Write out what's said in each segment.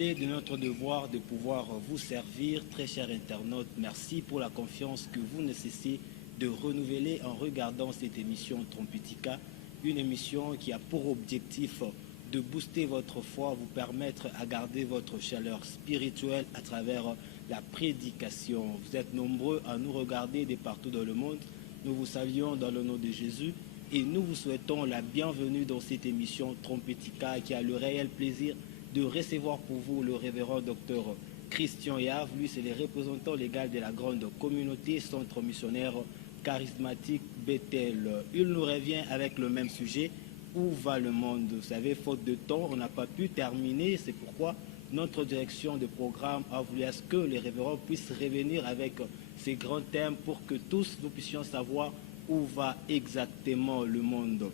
Il est de notre devoir de pouvoir vous servir, très chers internautes. Merci pour la confiance que vous ne cessez de renouveler en regardant cette émission Trompetica, une émission qui a pour objectif de booster votre foi, vous permettre à garder votre chaleur spirituelle à travers la prédication. Vous êtes nombreux à nous regarder de partout dans le monde. Nous vous saluons dans le nom de Jésus et nous vous souhaitons la bienvenue dans cette émission Trompetica qui a le réel plaisir de recevoir pour vous le révérend docteur Christian Yave. Lui, c'est le représentant légal de la grande communauté centre missionnaire charismatique Bethel. Il nous revient avec le même sujet. Où va le monde? Vous savez, faute de temps, on n'a pas pu terminer. C'est pourquoi notre direction de programme a voulu à ce que les révérends puissent revenir avec ces grands thèmes pour que tous nous puissions savoir où va exactement le monde.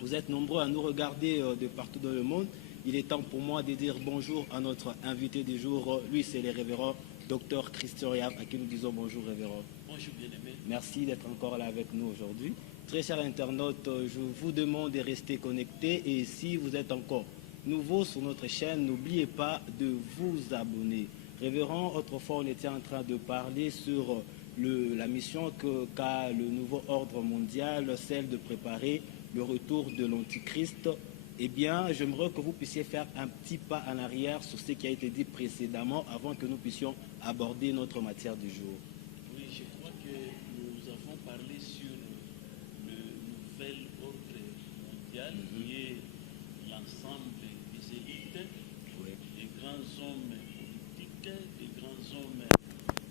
Vous êtes nombreux à nous regarder de partout dans le monde. Il est temps pour moi de dire bonjour à notre invité du jour. Lui, c'est le révérend docteur Christian Yave, à qui nous disons bonjour, révérend. Bonjour, bien-aimé. Merci d'être encore là avec nous aujourd'hui. Très chers internautes, je vous demande de rester connectés et si vous êtes encore nouveau sur notre chaîne, n'oubliez pas de vous abonner. Révérend, autrefois on était en train de parler sur la mission qu'a le nouveau ordre mondial, celle de préparer le retour de l'Antichrist. Eh bien, j'aimerais que vous puissiez faire un petit pas en arrière sur ce qui a été dit précédemment avant que nous puissions aborder notre matière du jour. Oui, je crois que nous avons parlé sur le nouvel ordre mondial qui est l'ensemble des élites, des grands hommes politiques, des grands hommes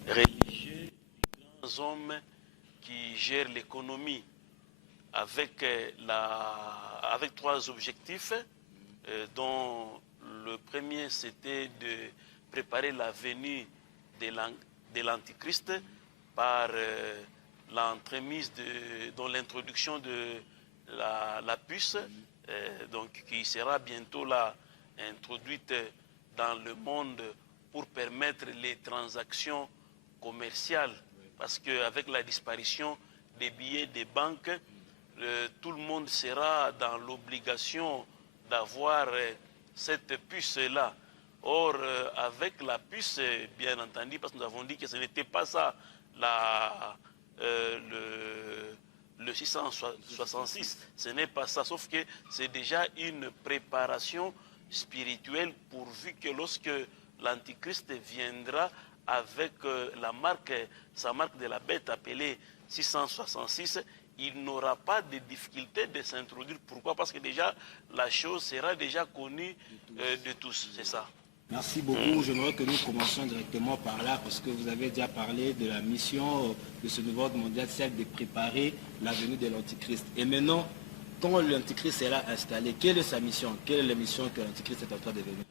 religieux, des grands hommes qui gèrent l'économie avec trois objectifs, dont le premier c'était de préparer la venue de l'Antichrist par l'entremise dans l'introduction de la puce, donc qui sera bientôt là introduite dans le monde pour permettre les transactions commerciales, parce qu'avec la disparition des billets des banques, tout le monde sera dans l'obligation d'avoir cette puce-là. Or, avec la puce, bien entendu, parce que nous avons dit que ce n'était pas ça le 666, ce n'est pas ça, sauf que c'est déjà une préparation spirituelle pourvu que lorsque l'Antichrist viendra avec sa marque de la bête appelée 666, il n'aura pas de difficulté de s'introduire. Pourquoi? Parce que déjà, la chose sera déjà connue de tous. C'est ça. Merci beaucoup. J'aimerais que nous commencions directement par là, parce que vous avez déjà parlé de la mission de ce nouveau ordre mondial, celle de préparer la venue de l'Antichrist. Et maintenant, quand l'Antichrist est là installé, quelle est sa mission? Quelle est la mission que l'Antichrist est en train de venir?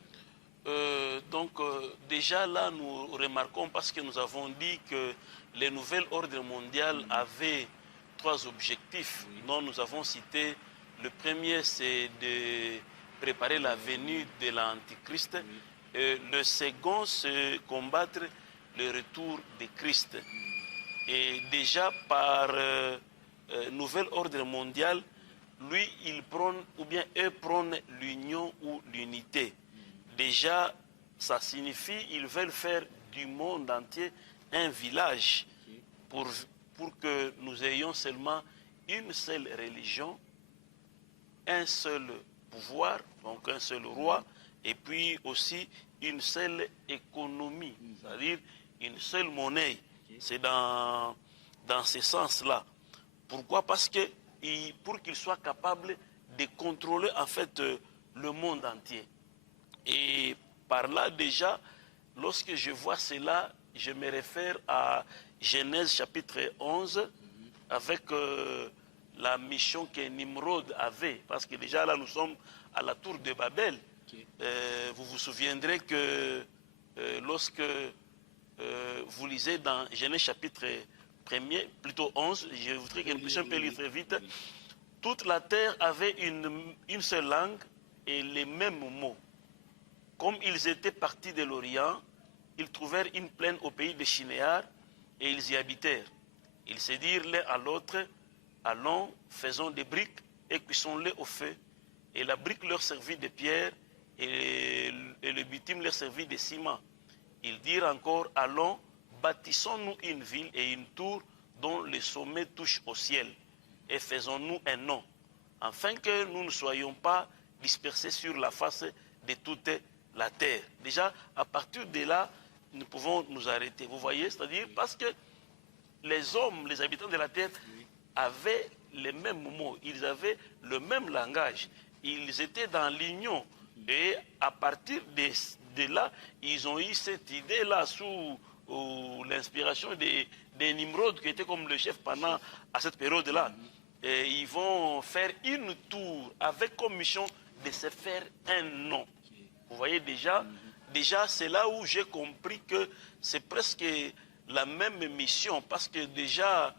Déjà là, nous remarquons, parce que nous avons dit que le nouvel ordre mondial avait trois objectifs dont nous avons cité. Le premier, c'est de préparer la venue de l'Antichrist. Le second, c'est combattre le retour de Christ. Et déjà par nouvel ordre mondial, lui, il prône, ou bien eux prônent l'union ou l'unité. Déjà, ça signifie qu'ils veulent faire du monde entier un village pour que nous ayons seulement une seule religion, un seul pouvoir, donc un seul roi, et puis aussi une seule économie, c'est-à-dire une seule monnaie. C'est dans ce sens-là. Pourquoi? Parce que pour qu'ils soient capables de contrôler en fait le monde entier. Et par là déjà, lorsque je vois cela, je me réfère à Genèse chapitre 11, avec la mission que Nimrod avait. Parce que déjà là, nous sommes à la tour de Babel. Vous vous souviendrez que lorsque vous lisez dans Genèse chapitre 1er, plutôt 11, je voudrais que nous puissions un peu lire très vite, toute la terre avait une seule langue et les mêmes mots. Comme ils étaient partis de l'Orient, ils trouvèrent une plaine au pays de Shinéar et ils y habitèrent. Ils se dirent l'un à l'autre, allons, faisons des briques et cuisons-les au feu. Et la brique leur servit de pierre et le bitume leur servit de ciment. Ils dirent encore, allons, bâtissons-nous une ville et une tour dont le sommet touche au ciel, et faisons-nous un nom, afin que nous ne soyons pas dispersés sur la face de toute la terre. Déjà, à partir de là, nous pouvons nous arrêter. Vous voyez, c'est-à-dire parce que les hommes, les habitants de la terre, avaient les mêmes mots, ils avaient le même langage, ils étaient dans l'union. Et à partir de là, ils ont eu cette idée-là sous l'inspiration des Nimrod, qui était comme le chef pendant à cette période-là. Et ils vont faire une tour avec comme mission de se faire un nom. Vous voyez déjà c'est là où j'ai compris que c'est presque la même mission, parce que déjà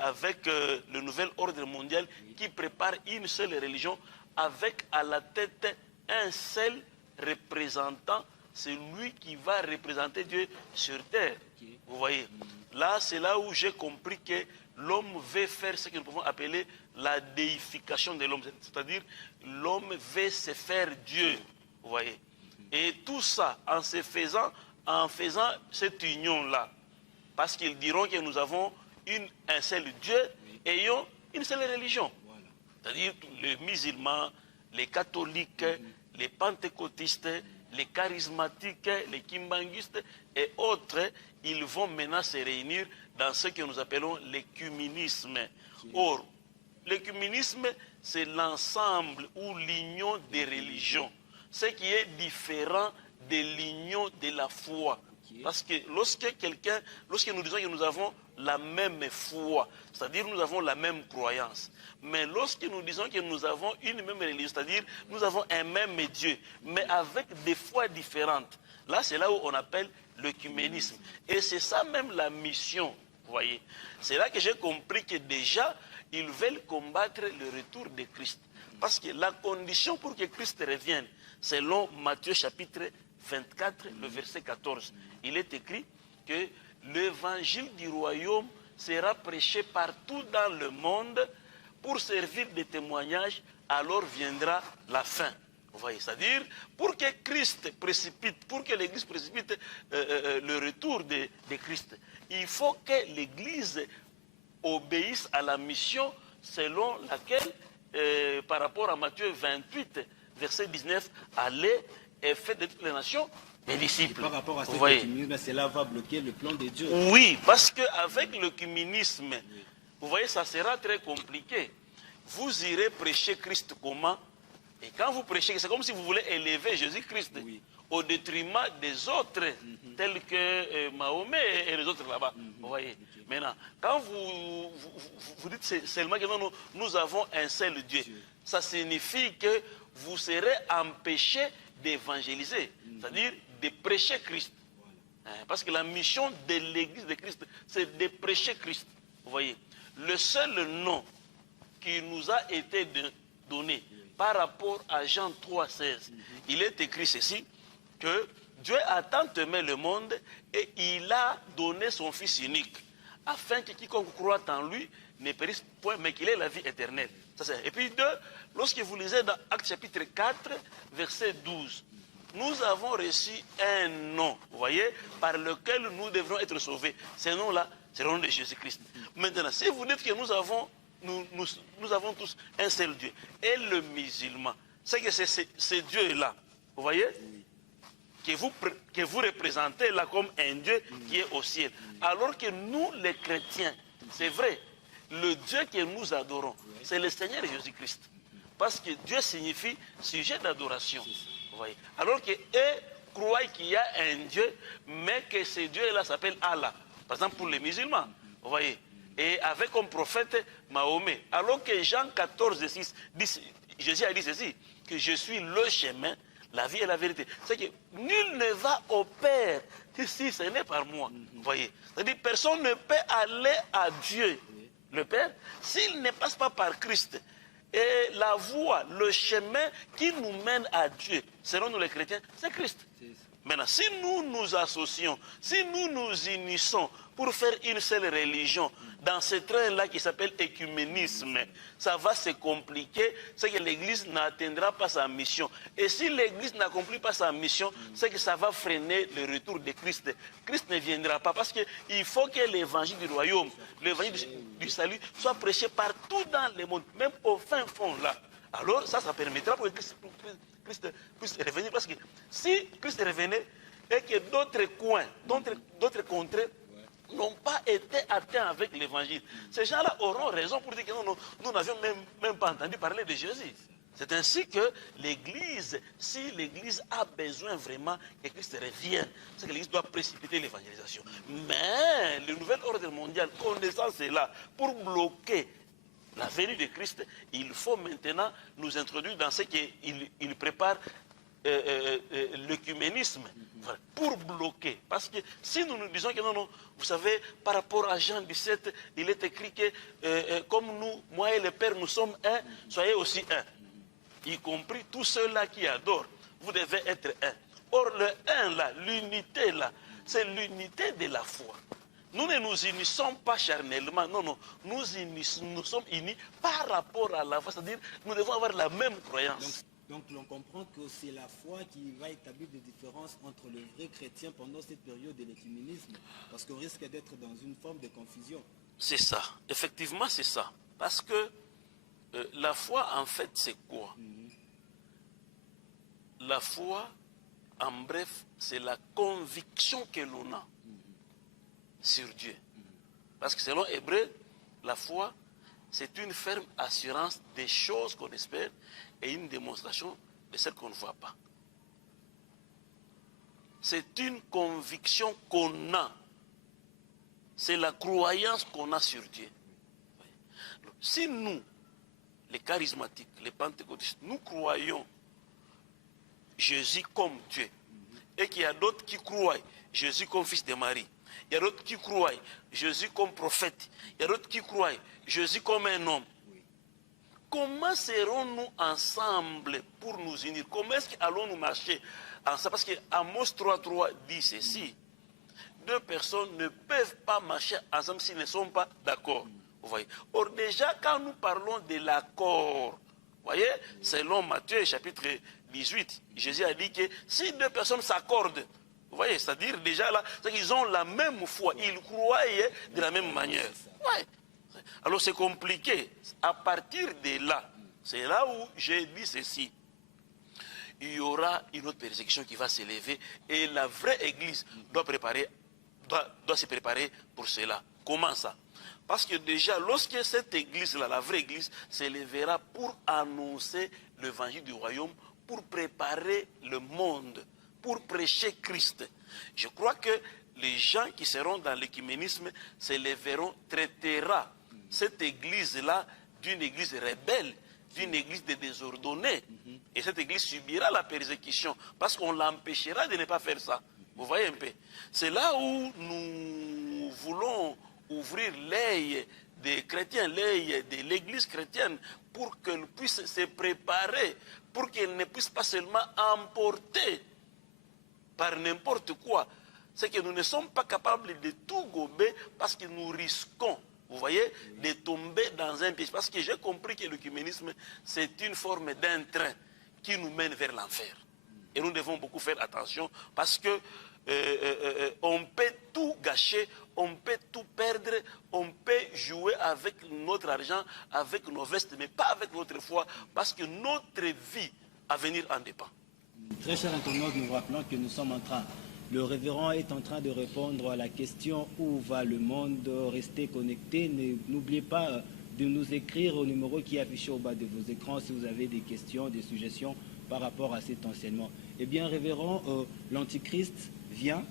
avec le nouvel ordre mondial qui prépare une seule religion, avec à la tête un seul représentant, c'est lui qui va représenter Dieu sur terre. Vous voyez, là c'est là où j'ai compris que l'homme veut faire ce que nous pouvons appeler la déification de l'homme, c'est-à-dire l'homme veut se faire Dieu. Vous voyez, et tout ça en faisant cette union-là, parce qu'ils diront que nous avons un seul Dieu ayant une seule religion. Voilà. C'est-à-dire les musulmans, les catholiques, les pentecôtistes, les charismatiques, les kimbanguistes et autres, ils vont maintenant se réunir dans ce que nous appelons l'écuménisme. Or, l'écuménisme, c'est l'ensemble ou l'union des religions, ce qui est différent de l'union de la foi. Parce que lorsque nous disons que nous avons la même foi, c'est-à-dire nous avons la même croyance, mais lorsque nous disons que nous avons une même religion, c'est-à-dire nous avons un même Dieu, mais avec des foi différentes, là c'est là où on appelle l'écuménisme. Et c'est ça même la mission, vous voyez. C'est là que j'ai compris que déjà, ils veulent combattre le retour de Christ. Parce que la condition pour que Christ revienne, selon Matthieu chapitre 24, le verset 14, il est écrit que l'évangile du royaume sera prêché partout dans le monde pour servir de témoignage, alors viendra la fin. Vous voyez, c'est-à-dire, pour que Christ précipite, pour que l'Église précipite le retour de Christ, il faut que l'Église obéisse à la mission selon laquelle, par rapport à Matthieu 28, verset 19, allez et faites de toutes les nations des disciples. Et par rapport à cet écuménisme, cela va bloquer le plan de Dieu. Oui, parce qu'avec l'écuménisme, vous voyez, ça sera très compliqué. Vous irez prêcher Christ comment? Et quand vous prêchez, c'est comme si vous voulez élever Jésus-Christ au détriment des autres, tels que Mahomet et les autres là-bas. Vous voyez. Maintenant, quand vous dites seulement que nous avons un seul Dieu, ça signifie que vous serez empêchés d'évangéliser, c'est-à-dire de prêcher Christ. Parce que la mission de l'Église de Christ, c'est de prêcher Christ. Vous voyez, le seul nom qui nous a été donné par rapport à Jean 3,16, il est écrit ceci, que Dieu a tant aimé le monde et il a donné son Fils unique, afin que quiconque croit en lui ne périsse point, mais qu'il ait la vie éternelle. Et puis lorsque vous lisez dans Actes chapitre 4, verset 12, nous avons reçu un nom, vous voyez, par lequel nous devrons être sauvés. Ce nom-là, c'est le nom de Jésus-Christ. Maintenant, si vous dites que nous avons tous un seul Dieu, et le musulman, c'est que c'est ce Dieu-là, vous voyez, que vous représentez là comme un Dieu qui est au ciel. Alors que nous, les chrétiens, c'est vrai, le Dieu que nous adorons, c'est le Seigneur Jésus-Christ. Parce que Dieu signifie sujet d'adoration. Vous voyez. Alors qu'eux croient qu'il y a un Dieu, mais que ce Dieu-là s'appelle Allah. Par exemple, pour les musulmans, vous voyez. Et avec comme prophète Mahomet. Alors que Jean 14, 6, Jésus a dit ceci, que je suis le chemin, la vie et la vérité. C'est que nul ne va au Père que si ce n'est par moi. Vous voyez. C'est-à-dire personne ne peut aller à Dieu, le Père, s'il ne passe pas par Christ. Et la voie, le chemin qui nous mène à Dieu, selon nous les chrétiens, c'est Christ. Maintenant, si nous nous associons, si nous nous unissons pour faire une seule religion, dans ce train-là qui s'appelle écuménisme, ça va se compliquer, c'est que l'Église n'atteindra pas sa mission. Et si l'Église n'accomplit pas sa mission, c'est que ça va freiner le retour de Christ. Christ ne viendra pas parce qu'il faut que l'évangile du royaume, l'évangile du salut soit prêché partout dans le monde, même au fin fond là. Alors ça permettra pour que Christ puisse revenir. Parce que si Christ revenait et que d'autres coins, d'autres contrées n'ont pas été atteints avec l'évangile, ces gens-là auront raison pour dire que non, nous n'avions même pas entendu parler de Jésus. C'est ainsi que l'Église, si l'Église a besoin vraiment que Christ revienne, c'est que l'Église doit précipiter l'évangélisation. Mais le nouvel ordre mondial, connaissant cela, pour bloquer la venue de Christ, il faut maintenant nous introduire dans ce qu'il prépare l'œcuménisme pour bloquer. Parce que si nous nous disons que non, vous savez, par rapport à Jean 17, il est écrit que comme nous, moi et le Père, nous sommes un, soyez aussi un. Y compris tous ceux-là qui adorent, vous devez être un. Or, le un là, l'unité là, c'est l'unité de la foi. Nous ne nous unissons pas charnellement, non, nous sommes unis par rapport à la foi, c'est-à-dire nous devons avoir la même croyance. Donc l'on comprend que c'est la foi qui va établir des différences entre le vrai chrétien pendant cette période de l'écuménisme, parce qu'on risque d'être dans une forme de confusion. C'est ça, effectivement c'est ça, parce que la foi en fait c'est quoi? La foi, en bref, c'est la conviction que l'on a sur Dieu. Parce que selon Hébreu, la foi, c'est une ferme assurance des choses qu'on espère et une démonstration de celles qu'on ne voit pas. C'est une conviction qu'on a. C'est la croyance qu'on a sur Dieu. Si nous, les charismatiques, les pentecôtistes, nous croyons Jésus comme Dieu, et qu'il y a d'autres qui croient Jésus comme fils de Marie, il y a d'autres qui croient Jésus comme prophète, il y a d'autres qui croient Jésus comme un homme. Comment serons-nous ensemble pour nous unir? Comment est-ce qu'allons-nous marcher ensemble? Parce que Amos 3.3 dit ceci: deux personnes ne peuvent pas marcher ensemble s'ils ne sont pas d'accord. Vous voyez? Or déjà, quand nous parlons de l'accord, vous voyez, selon Matthieu chapitre 18, Jésus a dit que si deux personnes s'accordent, vous voyez, c'est-à-dire déjà là, c'est qu'ils ont la même foi, ils croient de la même manière. Ouais. Alors c'est compliqué. À partir de là, c'est là où j'ai dit ceci: il y aura une autre persécution qui va s'élever et la vraie Église doit se préparer pour cela. Comment ça? Parce que déjà, lorsque cette Église-là, la vraie Église, s'élèvera pour annoncer l'évangile du royaume, pour préparer le monde, pour prêcher Christ, je crois que les gens qui seront dans l'écuménisme s'élèveront, traitera cette Église-là d'une Église rebelle, d'une Église de désordonnée. Et cette Église subira la persécution parce qu'on l'empêchera de ne pas faire ça. Vous voyez un peu? C'est là où nous voulons ouvrir l'œil des chrétiens, l'œil de l'Église chrétienne, pour qu'elle puisse se préparer, pour qu'elle ne puisse pas seulement emporter par n'importe quoi. C'est que nous ne sommes pas capables de tout gober parce que nous risquons, vous voyez, de tomber dans un piège. Parce que j'ai compris que l'écuménisme, c'est une forme d'un train qui nous mène vers l'enfer. Et nous devons beaucoup faire attention parce que on peut tout gâcher, on peut tout perdre, on peut jouer avec notre argent, avec nos vestes, mais pas avec notre foi, parce que notre vie à venir en dépend. Très cher internaute, nous rappelons que nous sommes en train, le révérend est en train de répondre à la question où va le monde. Restez connectés, n'oubliez pas de nous écrire au numéro qui est affiché au bas de vos écrans si vous avez des questions, des suggestions par rapport à cet enseignement. Eh bien, révérend, l'Antichrist vient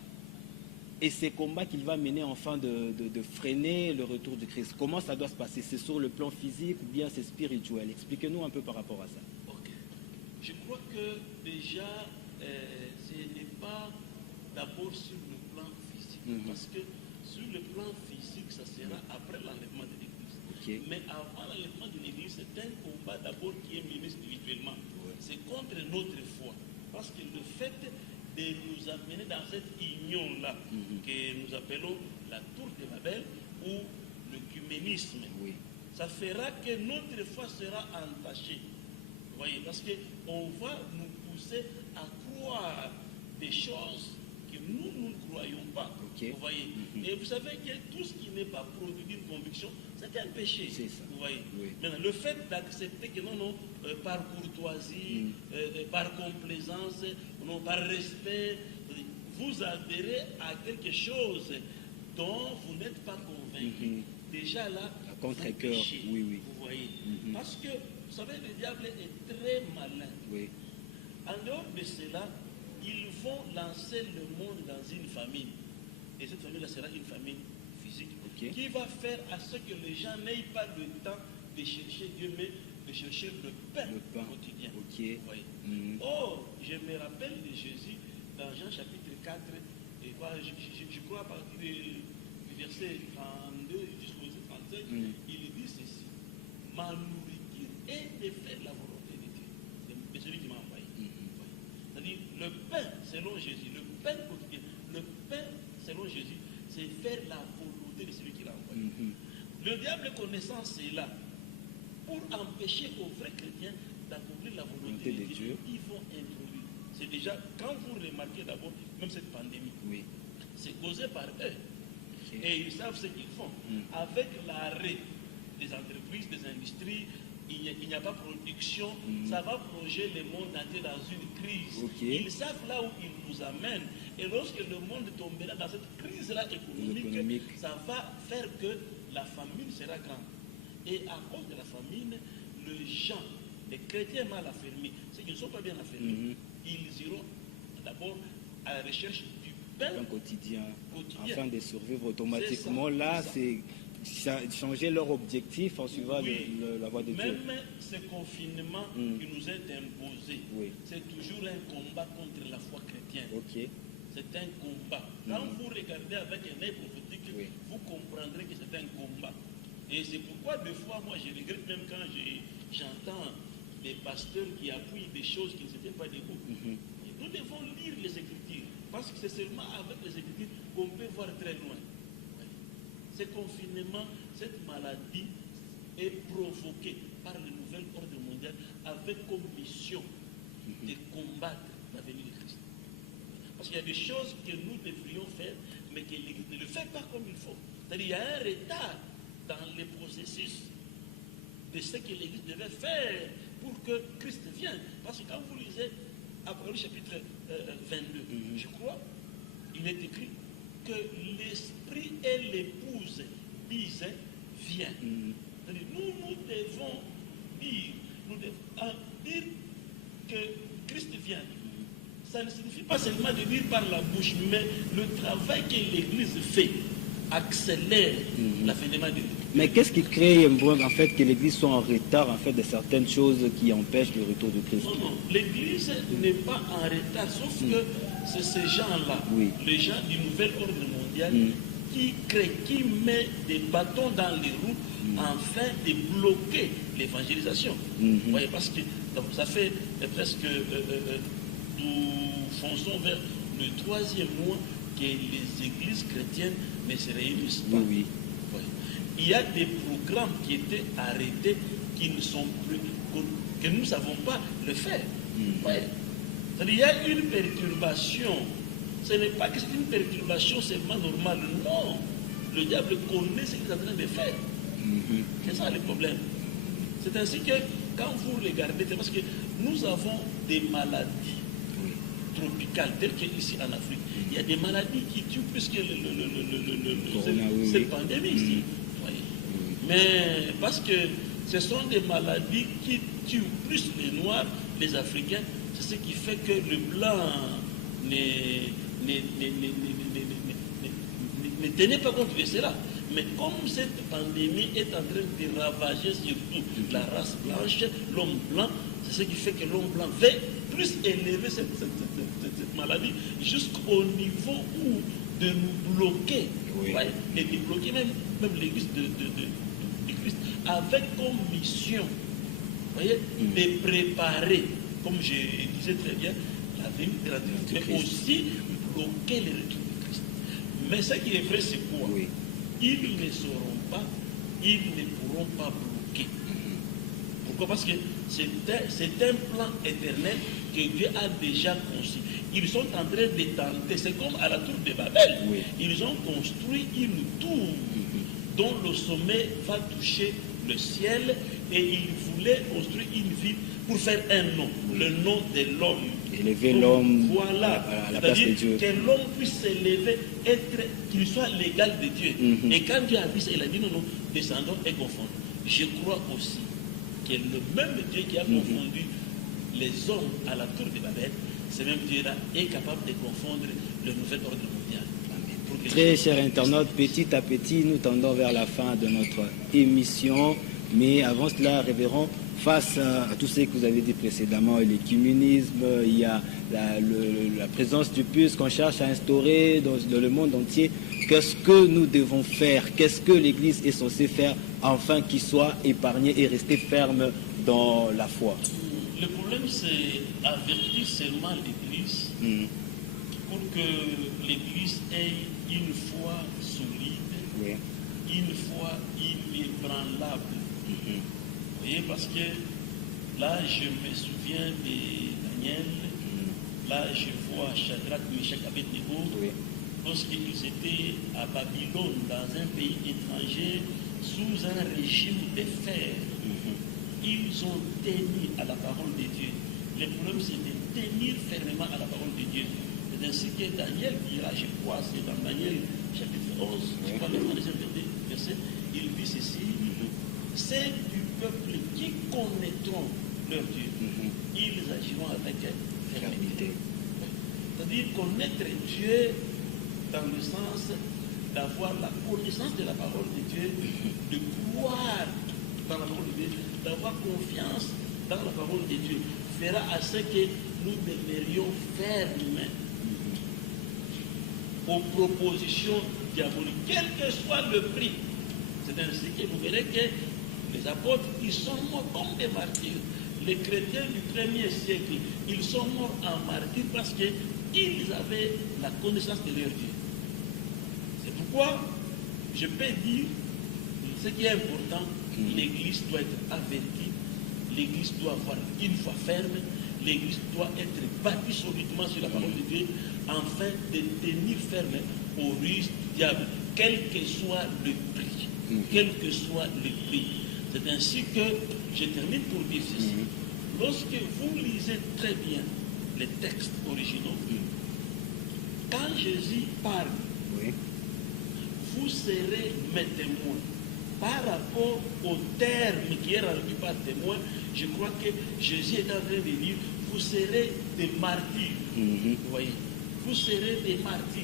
et ces combats qu'il va mener afin de freiner le retour du Christ. Comment ça doit se passer? C'est sur le plan physique ou bien c'est spirituel? Expliquez-nous un peu par rapport à ça. Ok. Je crois que déjà, ce n'est pas d'abord sur le plan physique, parce que sur le plan physique, ça sera après l'enlèvement de l'Église. Okay. Mais avant l'enlèvement de l'Église, c'est un combat d'abord qui est mené spirituellement. C'est contre notre foi. Parce que le fait de nous amener dans cette union-là, que nous appelons la tour de Babel ou l'œcuménisme, ça fera que notre foi sera entachée. Vous voyez, parce qu'on va nous pousser à croire des choses que nous ne croyons pas. Vous voyez. Et vous savez que tout ce qui n'est pas produit d'une conviction, c'est un péché. Vous voyez. Maintenant, le fait d'accepter que non, par courtoisie, par complaisance, non, par respect, vous adhérez à quelque chose dont vous n'êtes pas convaincu. Déjà là, à contre-cœur, vous voyez. Parce que, vous savez, le diable est très malin. En dehors de cela, ils vont lancer le monde dans une famine. Et cette famille-là sera une famine physique qui va faire à ce que les gens n'aient pas le temps de chercher Dieu, mais de chercher le pain quotidien. Or, je me rappelle de Jésus dans Jean chapitre 4, et je crois à partir du verset 32 jusqu'au verset 35, il dit ceci: ma nourriture est de faire la volonté de Dieu, de celui qui m'a envoyé. C'est-à-dire, le pain selon Jésus, le pain quotidien, le pain selon Jésus, c'est faire la volonté de celui qui l'a envoyé. Le diable connaissant cela, pour empêcher aux vrais chrétiens d'accomplir la volonté de Dieu, ils vont introduire. C'est déjà, quand vous remarquez d'abord, même cette pandémie, c'est causé par eux. Et ils savent ce qu'ils font. Avec l'arrêt des entreprises, des industries, il n'y a pas production, ça va plonger le monde entier dans une crise. Ils savent là où ils nous amènent. Et lorsque le monde tombera dans cette crise-là économique, ça va faire que la famine sera grande. Et à cause de la famine, les gens, les chrétiens mal affermis, ceux qui ne sont pas bien affermis, ils iront d'abord à la recherche du pain quotidien, afin de survivre automatiquement. Là, c'est changer leur objectif en suivant la voie de Dieu. Même ce confinement qui nous est imposé, c'est toujours un combat contre la foi chrétienne. C'est un combat. Quand vous regardez avec un œil prophétique, vous comprendrez que c'est un combat. Et c'est pourquoi des fois, moi, je regrette même quand j'entends les pasteurs qui appuient des choses qui ne s'étaient pas debout. Nous devons lire les Écritures, parce que c'est seulement avec les Écritures qu'on peut voir très loin. Ce confinement, cette maladie est provoquée par le nouvel ordre mondial avec comme mission de combattre la venue de Christ. Parce qu'il y a des choses que nous devrions faire, mais que l'Église ne le fait pas comme il faut. C'est-à-dire qu'il y a un retard dans le processus de ce que l'Église devait faire pour que Christ vienne. Parce que quand vous lisez Apocalypse chapitre 22, je crois, il est écrit que l'esprit et l'épouse disent viens. Nous devons dire que Christ vient. Ça ne signifie pas seulement de dire par la bouche, mais le travail que l'Église fait accélère l'avènement de l'Église. Mais qu'est-ce qui crée en fait que l'Église soit en retard en fait de certaines choses qui empêchent le retour de Christ? Non, l'Église n'est pas en retard, sauf que c'est ces gens-là, les gens du nouvel ordre mondial, qui créent, qui mettent des bâtons dans les roues afin de bloquer l'évangélisation. Vous voyez, parce que ça fait presque nous fonçons vers le 3e mois que les églises chrétiennes ne se réunissent pas. Il y a des programmes qui étaient arrêtés, qui ne sont plus, que nous ne savons pas le faire. C'est-à-dire, il y a une perturbation. Ce n'est pas que c'est une perturbation seulement normale. Non. Le diable connaît ce qu'il est en train de faire. C'est ça le problème. C'est ainsi que quand vous regardez, c'est parce que nous avons des maladies tropicales, telles qu'ici en Afrique. Il y a des maladies qui tuent plus que cette pandémie ici. Mais parce que ce sont des maladies qui tuent plus les Noirs, les Africains, c'est ce qui fait que le blanc ne tenait pas compte de cela. Mais comme cette pandémie est en train de ravager surtout la race blanche, l'homme blanc, c'est ce qui fait que l'homme blanc veut plus élever cette maladie jusqu'au niveau où de nous bloquer, et de bloquer même l'église de Christ, avec comme mission, de préparer, comme je disais très bien, la mais aussi bloquer le retour de Christ. Mais ce qui est vrai, c'est quoi? Oui. Ils ne sauront pas, ils ne pourront pas bloquer. Pourquoi? Parce que c'est un plan éternel que Dieu a déjà conçu. Ils sont en train de tenter, c'est comme à la tour de Babel. Oui. Ils ont construit une tour dont le sommet va toucher le ciel et ils voulaient construire une ville pour faire un nom, le nom de l'homme. Élever l'homme voilà, à la place de Dieu. que l'homme puisse s'élever, qu'il soit l'égal de Dieu. Et quand Dieu a vu ça, il a dit non, non, descendons et confondons. Je crois aussi que le même Dieu qui a confondu les hommes à la tour de Babel, ce même Dieu-là est capable de confondre le nouvel ordre mondial. Très chers internautes, petit à petit, nous tendons vers la fin de notre émission. Mais avant cela, révérend, face à tout ce que vous avez dit précédemment, l'écuménisme, il y a la présence du puce qu'on cherche à instaurer dans le monde entier. Qu'est-ce que nous devons faire? Qu'est-ce que l'Église est censée faire afin qu'il soit épargné et rester ferme dans la foi? Le problème, c'est avertir seulement l'Église pour que l'Église ait une foi solide, oui, une foi inébranlable. Vous voyez, parce que là, je me souviens de Daniel, là, je vois Shadrach, Meshach, Abednego, oui, lorsqu'ils étaient à Babylone, dans un pays étranger, sous un régime de fer. Ils ont tenu à la parole de Dieu. Le problème, c'est de tenir fermement à la parole de Dieu. C'est ainsi que Daniel dira, je crois, c'est dans Daniel chapitre 11, je crois le 32e verset, il dit ceci, c'est du peuple qui connaîtront leur Dieu. Ils agiront avec fermeté. C'est-à-dire connaître Dieu dans le sens d'avoir la connaissance de la parole de Dieu, de croire dans la parole de Dieu, d'avoir confiance dans la parole de Dieu, fera à ce que nous demeurions fermes aux propositions diaboliques, quel que soit le prix. C'est ainsi que vous verrez que les apôtres, ils sont morts comme des martyrs. Les chrétiens du 1er siècle, ils sont morts en martyrs parce qu'ils avaient la connaissance de leur Dieu. C'est pourquoi je peux dire, ce qui est important, l'Église doit être avertie, l'Église doit avoir une foi ferme, l'Église doit être bâtie solidement sur la parole de Dieu, afin de tenir ferme au risque du diable, quel que soit le prix. Quel que soit le prix. C'est ainsi que je termine pour dire ceci. Lorsque vous lisez très bien les textes originaux, quand Jésus parle, vous serez mes témoins. Par rapport au terme qui est rendu par témoin, je crois que Jésus est en train de dire, vous serez des martyrs. Vous voyez, vous serez des martyrs.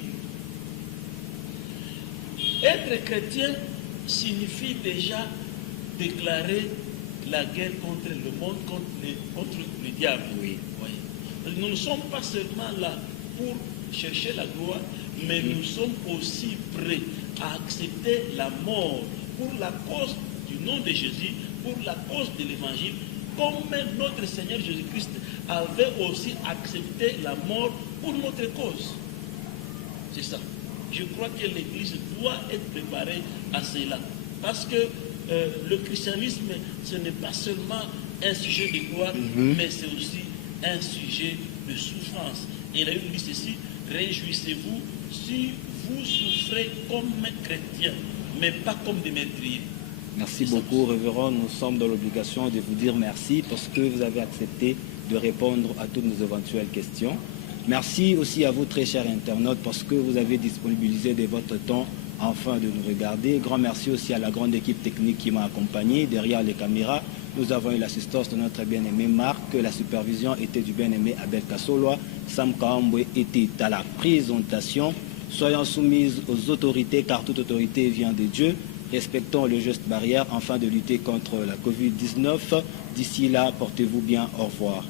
Être chrétien signifie déjà déclarer la guerre contre le monde, contre le diable. Oui. Voyez. Nous ne sommes pas seulement là pour chercher la gloire, mais nous sommes aussi prêts à accepter la mort pour la cause du nom de Jésus, pour la cause de l'évangile, comme notre Seigneur Jésus-Christ avait aussi accepté la mort pour notre cause. C'est ça. Je crois que l'Église doit être préparée à cela. Parce que le christianisme, ce n'est pas seulement un sujet de gloire, mais c'est aussi un sujet de souffrance. Et la Bible dit ceci, réjouissez-vous si vous souffrez comme chrétiens, mais pas comme des meurtriers. Merci beaucoup, révérend. Nous sommes dans l'obligation de vous dire merci parce que vous avez accepté de répondre à toutes nos éventuelles questions. Merci aussi à vous, très chers internautes, parce que vous avez disponibilisé de votre temps afin de nous regarder. Grand merci aussi à la grande équipe technique qui m'a accompagné. Derrière les caméras, nous avons eu l'assistance de notre bien-aimé Marc. La supervision était du bien-aimé Abel Kassoloa. Sam Kaambwe était à la présentation. Soyons soumises aux autorités, car toute autorité vient de Dieu. Respectons le geste barrière afin de lutter contre la Covid-19. D'ici là, portez-vous bien. Au revoir.